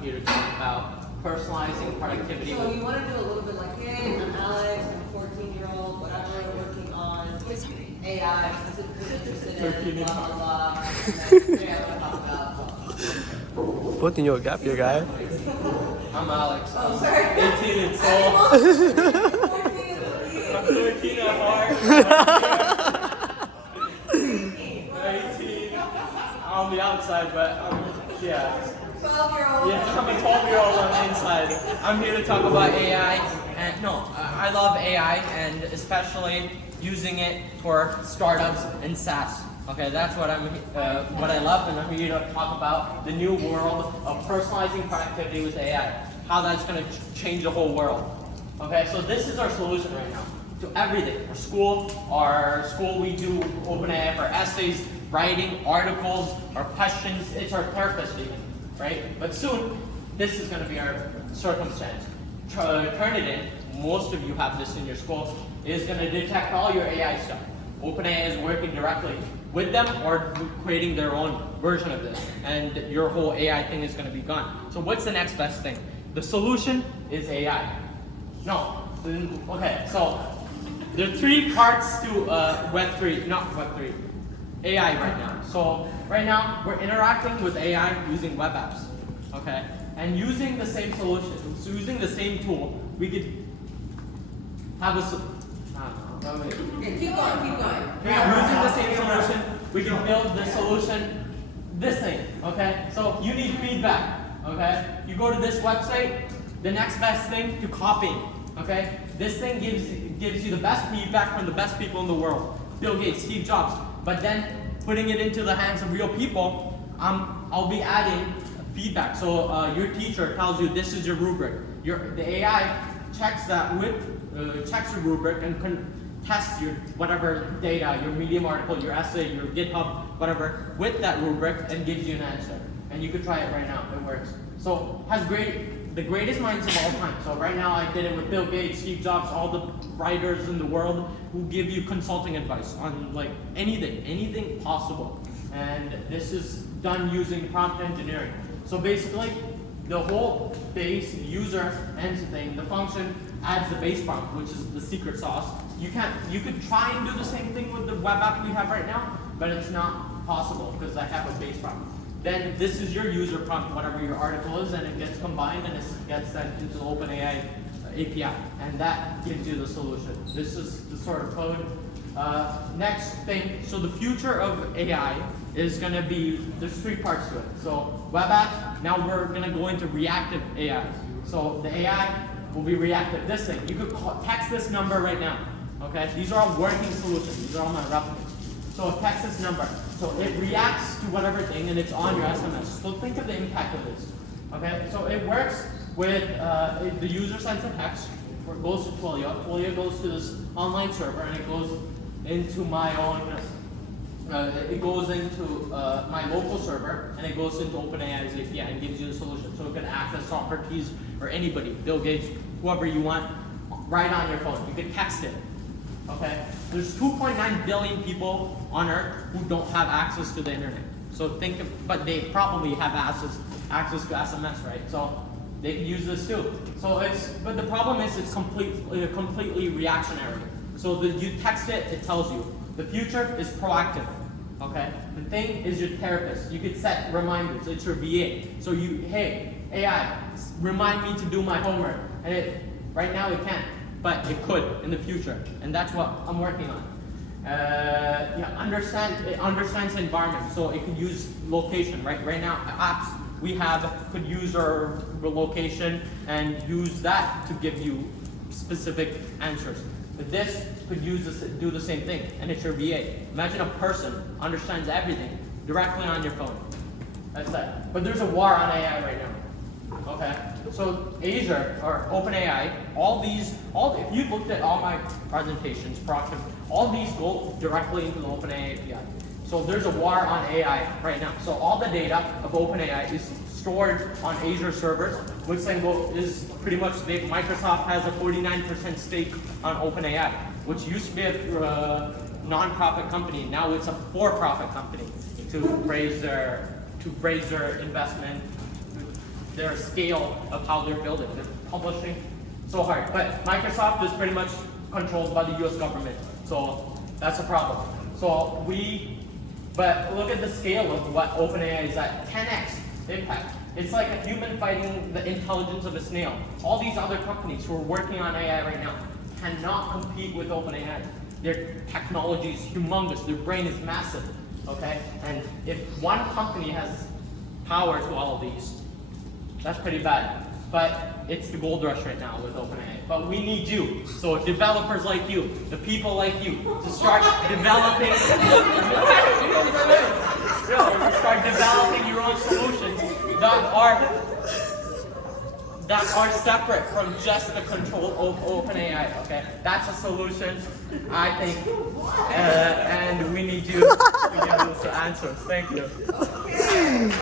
I'm here to talk about personalizing productivity. So you want to do a little bit like, hey, I'm Alex, I'm a 14-year-old, whatever, working on AI, specifically interested in, blah, blah, blah. And then today I want to talk about, well, Putting your gap here, guy. I'm Alex. oh, sorry. 18 and soul. 14 I'm 13 at heart. 18 on the outside, but yeah. 12-year-old. Yeah, I'm a 12-year-old on the inside. I'm here to talk about AI, and I love AI, and especially using it for startups and SaaS. Okay, that's what I love, and I'm here to talk about the new world of personalizing productivity with AI, how that's going to change the whole world. Okay, so this is our solution right now to everything. Our school we do OpenAI for essays, writing, articles, our questions. It's our therapist even. Right? But soon, this is going to be our circumstance. Turnitin, most of you have this in your school, is going to detect all your AI stuff. OpenAI is working directly with them or creating their own version of this. And your whole AI thing is going to be gone. So what's the next best thing? The solution is AI. No. Okay, so there are three parts to Web3, AI right now. So right now we're interacting with AI using web apps, okay? And using the same solution, so using the same tool, we could have a Okay, keep going. using the same solution, we can build the solution, this thing, okay? So you need feedback, okay? You go to this website, the next best thing to copying, okay? This thing gives you the best feedback from the best people in the world. Bill Gates, Steve Jobs. But then putting it into the hands of real people, I'll be adding feedback. So your teacher tells you this is your rubric. The AI checks that checks your rubric and can test your whatever data, your Medium article, your essay, your GitHub, whatever, with that rubric and gives you an answer. And you could try it right now. It works. So the greatest minds of all time. So right now I did it with Bill Gates, Steve Jobs, all the writers in the world who give you consulting advice on like anything possible. And this is done using prompt engineering. So basically, the whole base user ends thing, the function adds the base prompt, which is the secret sauce. You could try and do the same thing with the web app we have right now, but it's not possible because I have a base prompt. Then this is your user prompt, whatever your article is, and it gets combined and it gets sent into the OpenAI API, and that gives you the solution. This is the sort of code. Next thing, so the future of AI is going to be, there's three parts to it. So web apps, now we're going to go into reactive AI. So the AI will be reactive. This thing, you could text this number right now. Okay, these are all working solutions. These are all my references. So text this number. So it reacts to whatever thing and it's on your SMS. So think of the impact of this. Okay, so it works with the user sends a text, or it goes to Twilio. Twilio goes to this online server and it goes into my own, my local server and it goes into OpenAI's API and gives you the solution. So it can access Socrates or anybody, Bill Gates, whoever you want, right on your phone. You can text it. Okay, there's 2.9 billion people on Earth who don't have access to the internet. So but they probably have access to SMS, right? So they can use this too. So but the problem is it's completely reactionary. So you text it, it tells you. The future is proactive. Okay, the thing is your therapist. You could set reminders. It's your VA. So hey, AI, remind me to do my homework. And right now it can't. But it could in the future, and that's what I'm working on. It understands the environment, so it could use location. Right now, apps we have could use our location and use that to give you specific answers. But this could do the same thing, and it's your VA. Imagine a person understands everything directly on your phone. That's that. But there's a war on AI right now. Okay, so Azure or OpenAI, if you looked at all my presentations, all these go directly into the OpenAI API. So there's a war on AI right now. So all the data of OpenAI is stored on Azure servers, which then is pretty much Microsoft has a 49% stake on OpenAI, which used to be a non-profit company. Now it's a for-profit company to raise their investment. their scale of how they're building. They're publishing so hard. But Microsoft is pretty much controlled by the US government. So that's a problem. But look at the scale of what OpenAI is at, 10x impact. It's like a human fighting the intelligence of a snail. All these other companies who are working on AI right now cannot compete with OpenAI. Their technology is humongous, their brain is massive, okay? And if one company has power to all of these, that's pretty bad. But it's the gold rush right now with OpenAI. But we need you, so developers like you, the people like you, to start developing, your own solutions that are separate from just the control of OpenAI. Okay, that's a solution, I think, and we need you to give us the answers. Thank you.